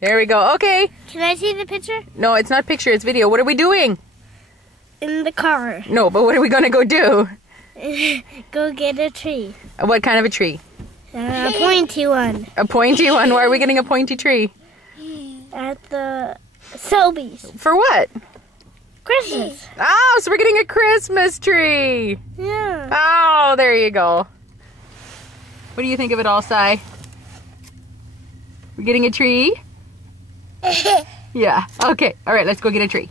There we go. Okay. Can I see the picture? No, it's not picture, it's video. What are we doing? In the car. No, but what are we going to go do? Go get a tree. What kind of a tree? A pointy one. A pointy one? Why are we getting a pointy tree? At the Sobeys. For what? Christmas. Oh, so we're getting a Christmas tree. Yeah. Oh, there you go. What do you think of it all, Sai? We're getting a tree? Yeah. Okay. All right, let's go get a tree.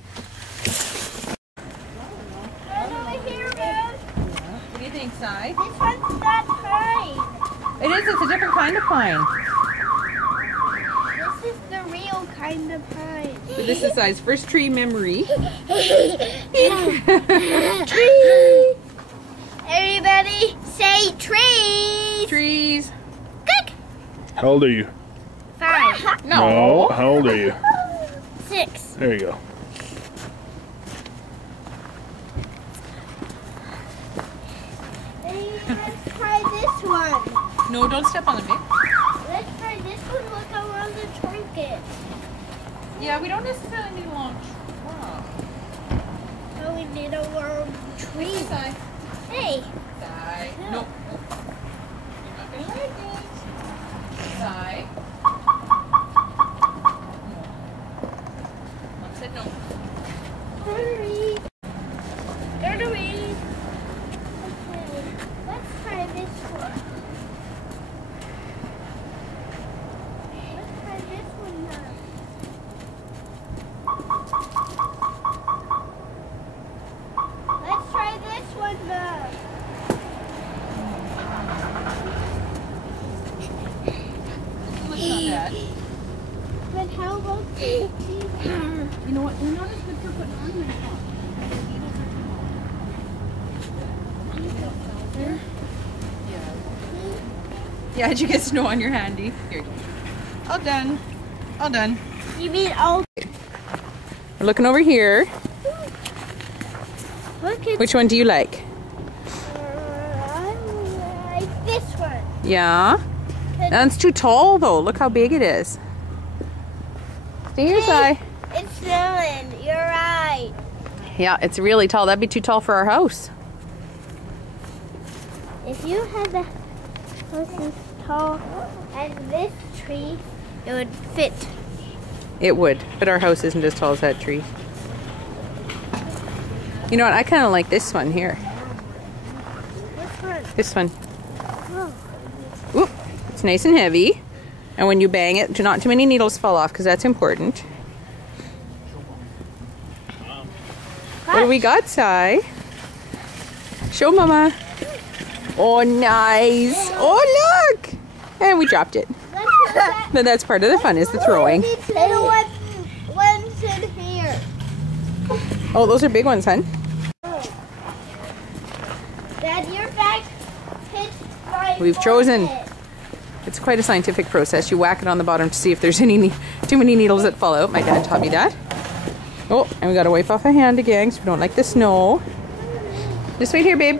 What do you think, Sai? This one's not pine. It is. It's a different kind of pine. This is the real kind of pine. But this is Sai's first tree memory. Tree. Everybody say trees. Trees. Good. How old are you? 5. No. How old are you? 6. There you go. Let's try this one. No, don't step on it, babe. Let's try this one. Look around the trinket. Yeah, we don't necessarily need a long trunk. So we need a long tree. Sai. Hey. Sai. No. Nope. You're not going to like it. Sai. Mom said no. Hurry. Hurry. Okay. Let's try this one. Let's try this one now. Let's try this one now. It's not bad. But how about these? You know what? They're not as good for putting ornaments on. Yeah, did you get snow on your handy? Here you go. All done. All done. You mean all? We're looking over here. Look at. Which one do you like? I like this one. Yeah? That's too tall though. Look how big it is. Stay here, Sai. It's snowing. You're right. Yeah, it's really tall. That'd be too tall for our house. If you had the house as tall as this tree, it would fit. It would, but our house isn't as tall as that tree. You know what? I kind of like this one here. Which one? This one. Oh. Oop. It's nice and heavy. And when you bang it, not too many needles fall off because that's important. What do we got, Sai? Show Mama. Oh, nice. Oh, look. And we dropped it. But that's part of the fun, is the throwing. Little ones in here. Oh, those are big ones, hun. Dad, your back hits my We've chosen. forehead. It's quite a scientific process. You whack it on the bottom to see if there's too many needles that fall out. My dad taught me that. Oh, and we got to wipe off a hand again because we don't like the snow. Just wait here, babe.